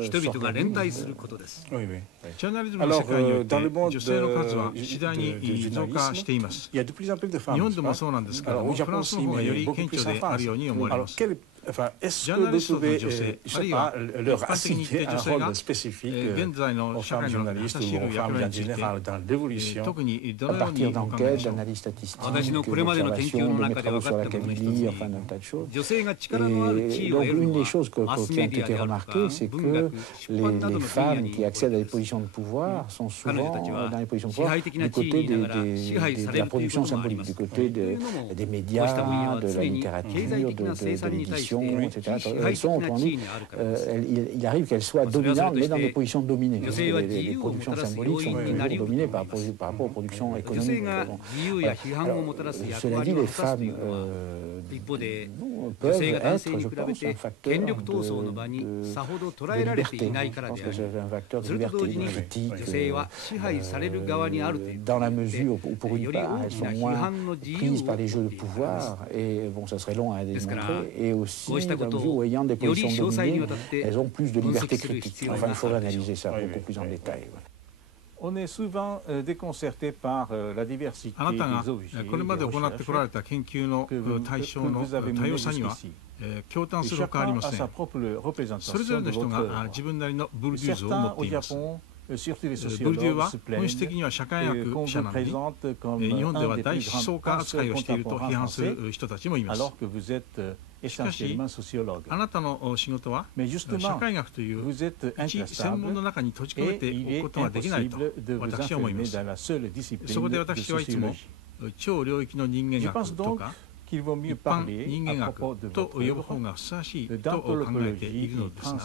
人々が連帯することです。ジャーナリズムの世界において女性の数は次第に増加しています。日本でもそうなんですけれども、フランスの方がより顕著であるように思われます。ジャーナリストの女性、あるいは一般的に言って女性が現在の社会の中で果たし得る役割について、特にどのようにお考えでしょう。私のこれまでの研究の中で分かったものの一つに、女性が力のある地位を得るのはマスメディアであるとか文学、出版などの分野においてです。彼女たちは支配的な地位にいながら支配されるということもあります。というのも、こうした分野は常に経済的な生産に対してelles sont entendues, il arrive qu'elles soient dominantes, mais dans des positions dominées. Les productions symboliques sont toujours dominées par rapport aux productions économiques. Cela dit, les femmes peuvent être, je pense, un facteur de liberté. Je pense que c'est un facteur de liberté politique dans la mesure où, pour une part, elles sont moins prises par les jeux de pouvoir, et bon, ça serait long à démontrer, et aussi dans la mesure où, ayant des positions dominées, elles ont plus de liberté critique. Enfin, il faudrait analyser ça beaucoup plus en détail. On est souvent déconcerté par la diversité des objets. あなたがこれまで行ってこられた研究の対象の多様さには驚嘆するほかありません。それぞれの人が自分なりのブルデューズを持っています。ブルデューは本質的には社会学者なのに、日本では大思想家扱いをしていると批判する人たちもいます。しかし、あなたの仕事は社会学という一専門の中に閉じ込めておくことができないと私は思います。そこで私はいつも超領域の人間学とか一般人間学と呼ぶ方がふさわしいと考えているのですが、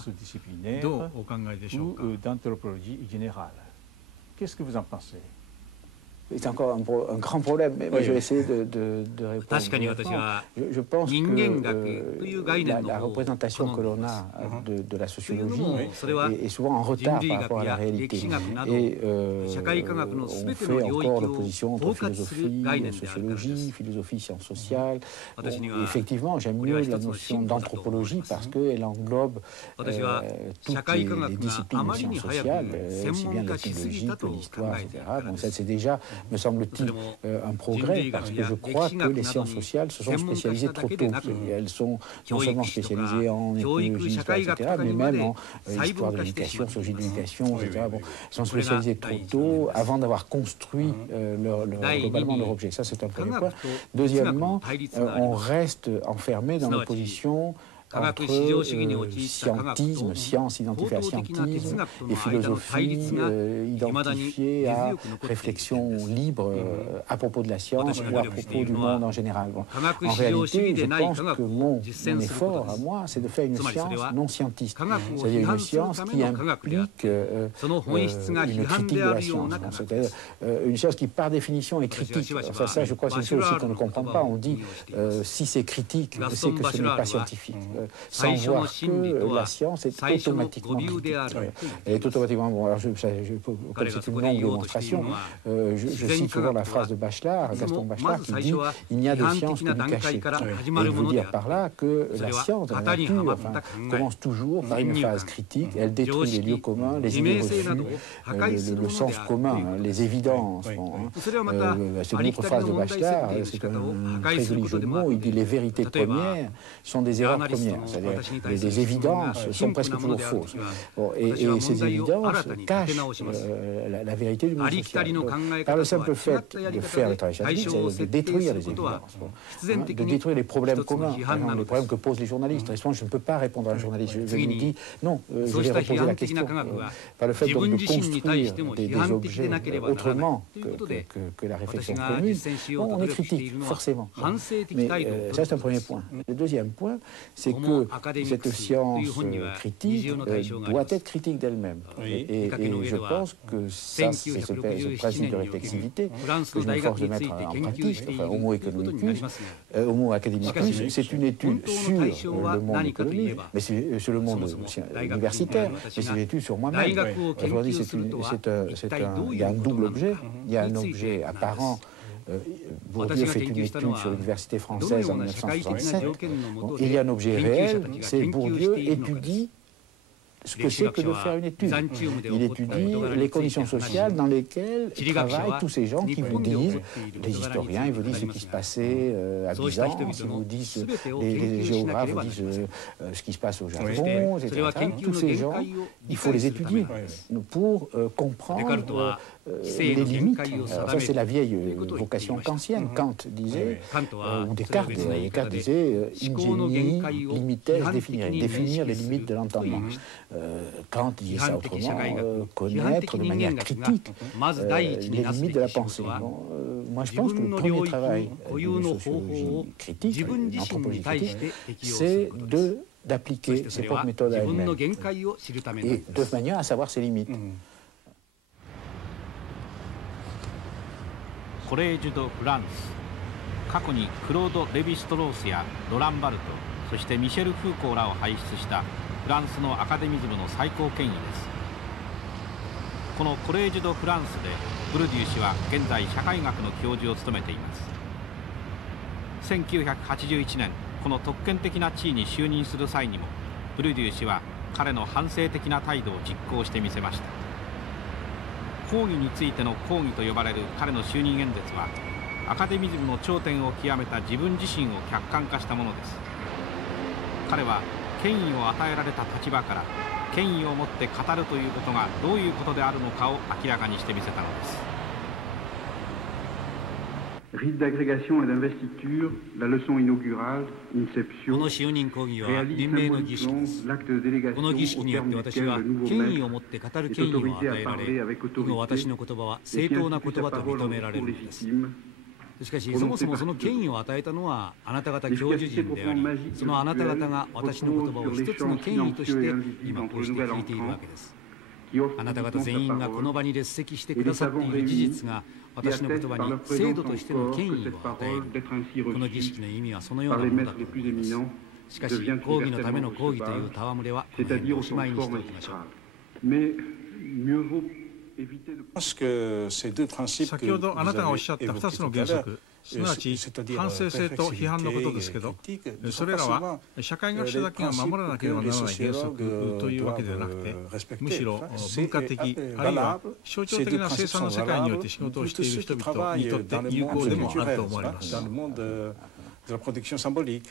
どうお考えでしょうか。C'est encore un grand problème, mais je vais essayer de répondre. Je pense que la représentation que l'on a de la sociologie est souvent en retard par rapport à la réalité. Et on fait encore l'opposition entre philosophie, sociologie, philosophie, sciences sociales. Bon, effectivement, j'aime mieux la notion d'anthropologie parce qu'elle englobe toutes les disciplines de sciences sociales, aussi bien l'ethnologie que l'histoire, etc. Donc ça, c'est déjà, me semble-t-il, un progrès, parce que je crois que les sciences sociales se sont spécialisées trop tôt. Elles sont non seulement spécialisées en écologie, histoire, etc., mais même en histoire de l'éducation, sociologie de l'éducation, etc. Bon, elles sont spécialisées trop tôt, avant d'avoir construit globalement leur objet. Ça, c'est un premier point. Deuxièmement, on reste enfermé dans l'opposition entre scientisme, science identifiée à scientisme, et philosophie identifiée à réflexion libre à propos de la science ou à propos du monde en général. Bon. En réalité, je pense que mon effort à moi, c'est de faire une science non scientiste, c'est-à-dire une science qui implique une critique de la science, c'est-à-dire une science qui par définition est critique. Enfin, ça, je crois que c'est une chose aussi qu'on ne comprend pas. On dit si c'est critique, c'est que ce n'est pas scientifique. Sans voir que la science est automatiquement critique. Elle est automatiquement... Bon, alors comme c'est une longue démonstration, je cite souvent la phrase de Bachelard, Gaston Bachelard, qui dit « Il n'y a de science que du cachet ». Et il veut dire par là que la science, la nature, commence toujours par une phase critique. Elle détruit les lieux communs, les idées reçues, le sens commun, les évidences. C'est une autre phrase de Bachelard, c'est un très joli jeu de mots. Il dit « Les vérités premières sont des erreurs premières ». Les évidences sont presque toujours fausses. Bon, et ces évidences cachent la vérité du monde social. Par le simple fait de faire le travail scientifique, c'est de détruire les évidences, de détruire les problèmes communs, par exemple, les problèmes que posent les journalistes. Je ne peux pas répondre à un journaliste. Je lui dis non, je vais reposer la question. Par le fait donc de construire des objets autrement que la réflexion commune, on est critique, forcément. Mais ça, c'est un premier point. Le deuxième point, c'est que cette science critique doit être critique d'elle-même. Et je pense que ça, c'est ce principe de réflexivité que je m'efforce de mettre en pratique, enfin, Homo economicus, Homo academicus, c'est une étude sur le monde économique, mais c'est sur le monde universitaire, mais c'est une étude sur moi-même. Aujourd'hui, il y a un double objet, il y a un objet apparent. Bourdieu fait une étude sur l'université française en 1967. Il y a un objet réel, c'est Bourdieu étudie ce que c'est que de faire une étude. Il étudie les conditions sociales dans lesquelles travaillent tous ces gens qui vous disent, les historiens, ils vous disent ce qui se passait à Byzance, ils vous disent, les géographes vous disent ce qui se passe au Japon, etc. Tous ces gens, il faut les étudier pour comprendre les limites. Alors ça, c'est la vieille vocation kantienne. Kant disait, ou Descartes disait, ingenie, limites, définir les limites de l'entendement. Kant disait ça autrement, connaître de manière critique les limites de la pensée. Bon, moi, je pense que le premier travail de sociologie critique, d'anthropologie critique, c'est d'appliquer ses propres méthodes à elle-même et de manière à savoir ses limites. コレージュ・ド・フランス、過去にクロード・レヴィストロースやロランバルト、そしてミシェル・フーコーらを輩出したフランスのアカデミズムの最高権威です。このコレージュ・ド・フランスでブルデュー氏は現在社会学の教授を務めています。1981年この特権的な地位に就任する際にもブルデュー氏は彼の反省的な態度を実行してみせました。講義についての講義と呼ばれる彼の就任演説はアカデミズムの頂点を極めた自分自身を客観化したものです。彼は権威を与えられた立場から権威を持って語るということがどういうことであるのかを明らかにしてみせたのです。Rite d'agrégation et d'investiture, la leçon inaugurale, こ Inception, の就任講義は réalise 任命の儀式で symboliquement す。 l'acte de この儀式 délégation に au よって terme 私は duquel le nouveau 権威 maître を持って語る est 権威を与 autorisé à えら parler れ、 avec 以後私 autorité の言葉は et 正 qui 当な言 institue 葉 sa と parole 認めら en れる discours のです。 légitime. しかしそもそもその権威を与えたのはあなた方教授陣であり、そのあなた方が私の言葉を一つの権威として今こうして聞いているわけです。あなた方全員がこの場に列席してくださっている事実が私の言葉に制度としての権威を与える。この儀式の意味はそのようなものだと思います。しかし講義のための講義という戯れはこの辺でおしまいにしておきましょう。先ほどあなたがおっしゃった2つの原則、すなわち反省性と批判のことですけど、それらは社会学者だけが守らなければならない原則というわけではなくて、むしろ文化的あるいは象徴的な生産の世界において仕事をしている人々にとって有効でもあると思われます。de la production symbolique.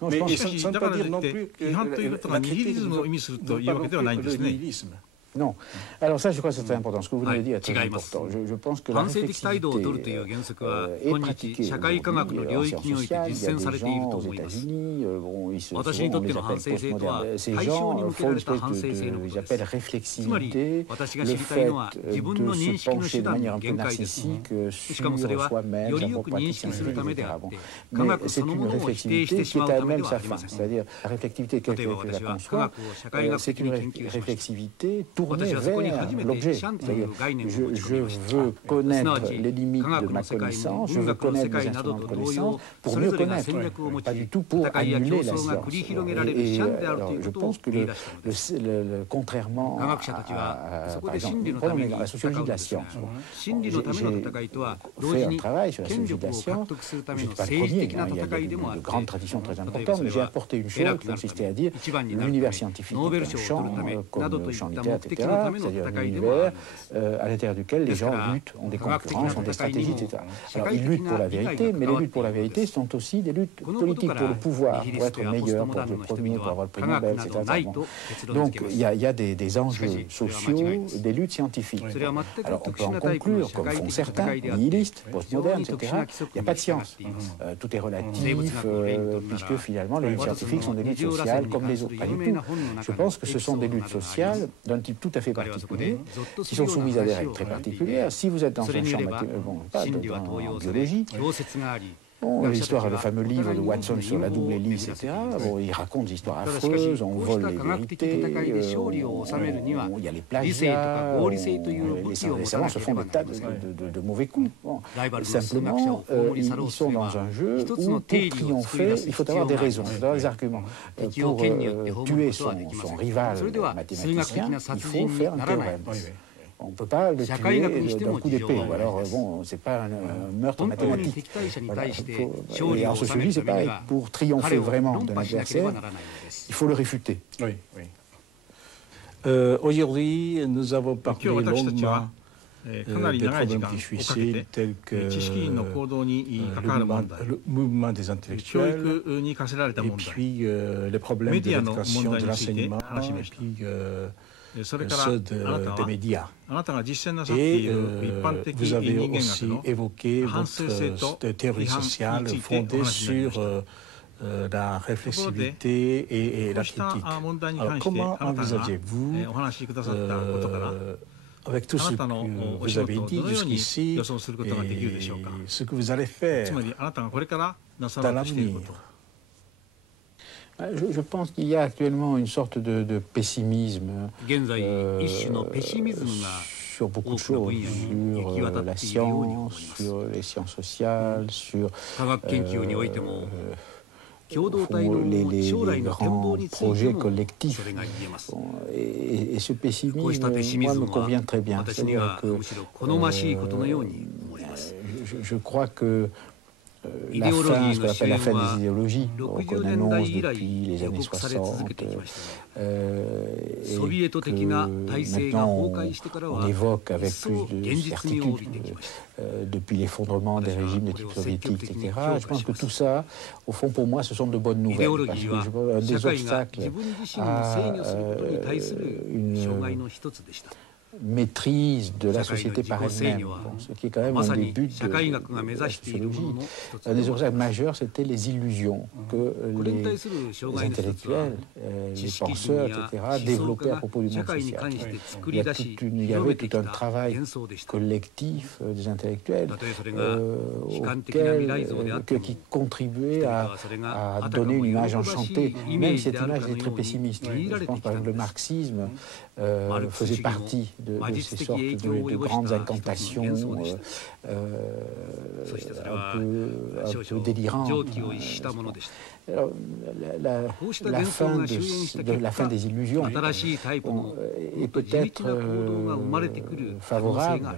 Maisだからといって批判ということがニヒリズムを意味するというわけではないんですね。Non. Alors ça, je crois que c'est très important. Ce que vous venez de dire est très important. Je pense que la réflexivité est pratiquée au niveau social. Il y a des gens aux États-Unis, on les appelle postmodernes. Ces gens font une espèce ils appellent réflexivité, le fait de se pencher de manière un peu narcissique sur soi-même, sa propre pratique scientifique, etc. Mais c'est une réflexivité qui est elle-même sa fin. C'est-à-dire la réflexivité telle que je la conçois, c'est une réflexivité tourner vers l'objet. Je veux connaître les limites de ma connaissance, je veux connaître les instruments de connaissance pour mieux connaître, pas du tout pour annuler la science. Et alors, je pense que contrairement à, par exemple, prenons la sociologie de la science. J'ai fait un travail sur la sociologie de la science. Je ne suis pas le premier, il y a de grandes traditions très importantes, mais j'ai apporté une chose qui consistait à dire l'univers scientifique est un champ, comme le champ littéraire, etc. C'est-à-dire un univers à l'intérieur duquel les gens luttent, ont des concurrences, ont des stratégies, etc. Alors ils luttent pour la vérité, mais les luttes pour la vérité sont aussi des luttes politiques pour le pouvoir, pour être meilleur, pour être le premier, pour avoir le prix Nobel, etc. Donc il y a des enjeux sociaux, des luttes scientifiques. Alors on peut en conclure, comme font certains, nihilistes, postmodernes, etc. Il n'y a pas de science. Tout est relatif, puisque finalement les luttes scientifiques sont des luttes sociales comme les autres. Pas du tout. Je pense que ce sont des luttes sociales d'un type tout à fait particulier, qui sont soumises à des règles très particulières. Si vous êtes dans un champ pas en biologie, l'histoire, le fameux livre de Watson sur la double hélice, etc. Il raconte des histoires affreuses, on vole les vérités, il y a les plagiats, les savants se font des tas de mauvais coups. Simplement, ils sont dans un jeu où pour triompher, il faut avoir des raisons, il faut avoir des arguments. Pour tuer son rival mathématicien, il faut faire un théorème. On ne peut pas le tuer d'un coup d'épée, ou alors, bon, c'est pas un meurtre mathématique. Voilà, et en sociologie, c'est pareil. Pour triompher vraiment d'un adversaire, il faut le réfuter. Oui, oui. Aujourd'hui, nous avons parlé longuement des problèmes difficiles tels que le mouvement des intellectuels et puis les problèmes de l'éducation, de l'enseignement et puis ceux des médias. Et vous avez aussi évoqué votre théorie sociale fondée sur la réflexibilité et la critique. Alors, comment envisagez-vous, avec tout ce que vous avez dit jusqu'ici, et ce que vous allez faire dans l'avenir? Je pense qu'il y a actuellement une sorte de pessimisme sur beaucoup de choses, sur la science, sur les sciences sociales, sur les grands projets collectifs. Et ce pessimisme, moi, me convient très bien. C'est-à-dire que je crois que la fin, ce qu'on appelle la fin des idéologies, qu'on annonce depuis les années 60, et que maintenant on évoque avec plus de certitude depuis l'effondrement des régimes de type soviétique, etc. Je pense que tout ça, au fond, pour moi, ce sont de bonnes nouvelles, parce que je vois des obstacles à une maîtrise de la société par elle-même, ce qui est quand même un des buts de la sociologie. Un des obstacles majeurs, c'était les illusions que les intellectuels, les penseurs, etc., développaient à propos du monde social. Il y avait tout un travail collectif des intellectuels qui contribuait à donner une image enchantée. Même cette image est très pessimiste. Je pense par exemple que le marxisme faisait partie de ces sortes de grandes incantations un peu délirantes. Alors, la fin des illusions est peut-être favorable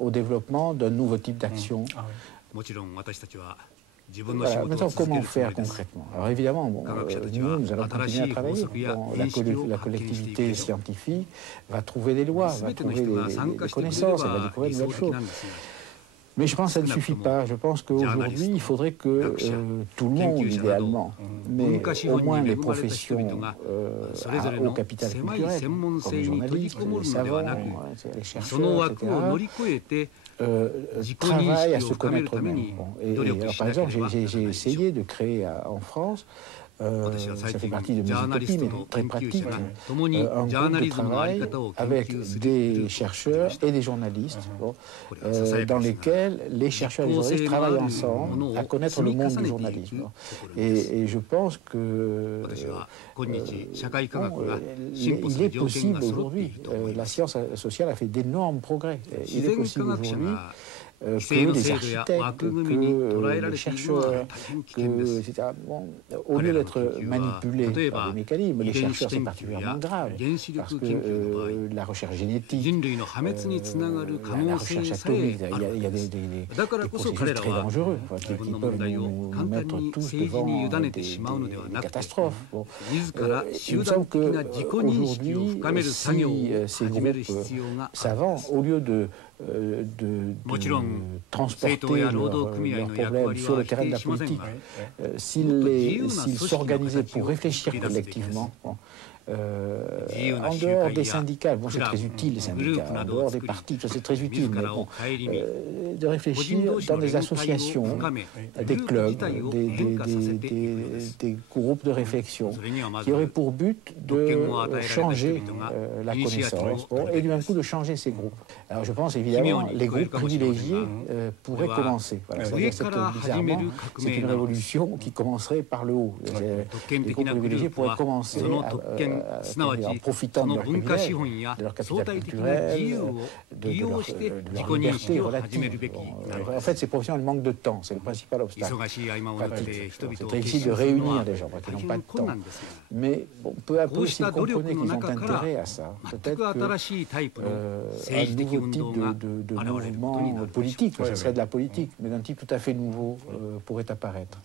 au développement d'un nouveau type d'action. Voilà. Maintenant, comment faire concrètement? Alors évidemment, nous allons continuer à travailler. La collectivité scientifique va trouver des lois, va trouver des connaissances, elle va découvrir de nouvelles choses. Mais je pense que ça ne suffit pas. Je pense qu'aujourd'hui, il faudrait que tout le monde, idéalement, mais au moins les professions au capital culturel, comme les journalistes, les savants, les chercheurs, etc., travaillent à se connaître eux-mêmes. Alors, par exemple, j'ai essayé de créer en France, ça fait partie de mes utopies, mais très pratique, un groupe de travail avec des chercheurs et des journalistes, dans lesquels les chercheurs et les journalistes travaillent ensemble à connaître le monde du journalisme. Et je pense que il est possible aujourd'hui, la science sociale a fait d'énormes progrès, il est possible aujourd'hui que les architectes, que les chercheurs, etc., au lieu d'être manipulés par des mécanismes, les chercheurs c'est particulièrement grave, parce que la recherche génétique, la recherche atomique, il y a des processus très dangereux qui peuvent nous mettre tous devant des catastrophes. Il me semble qu'aujourd'hui, si ces groupes savants, au lieu de transporter leurs problèmes sur le terrain de la politique, s'ils s'organisaient pour réfléchir collectivement, en dehors des syndicats, bon, c'est très utile les syndicats, en dehors des partis, c'est très utile, mais bon, de réfléchir dans des associations, des clubs, des groupes de réflexion, qui auraient pour but de changer la connaissance, et du même coup de changer ces groupes. Alors je pense évidemment les groupes privilégiés pourraient commencer. Voilà, c'est-à-dire que bizarrement, c'est une révolution qui commencerait par le haut. Les groupes privilégiés pourraient commencer en profitant de leurs privilèges, de leur capital culturel, de leur liberté relative. En fait, ces professions, elles manquent de temps, c'est le principal obstacle. C'est très difficile de réunir des gens parce qu'ils n'ont pas de temps. Mais bon, peu à peu, s'ils comprenaient qu'ils ont intérêt à ça, peut-être qu'un nouveau type de mouvement politique, ce serait de la politique, mais d'un type tout à fait nouveau pourrait apparaître.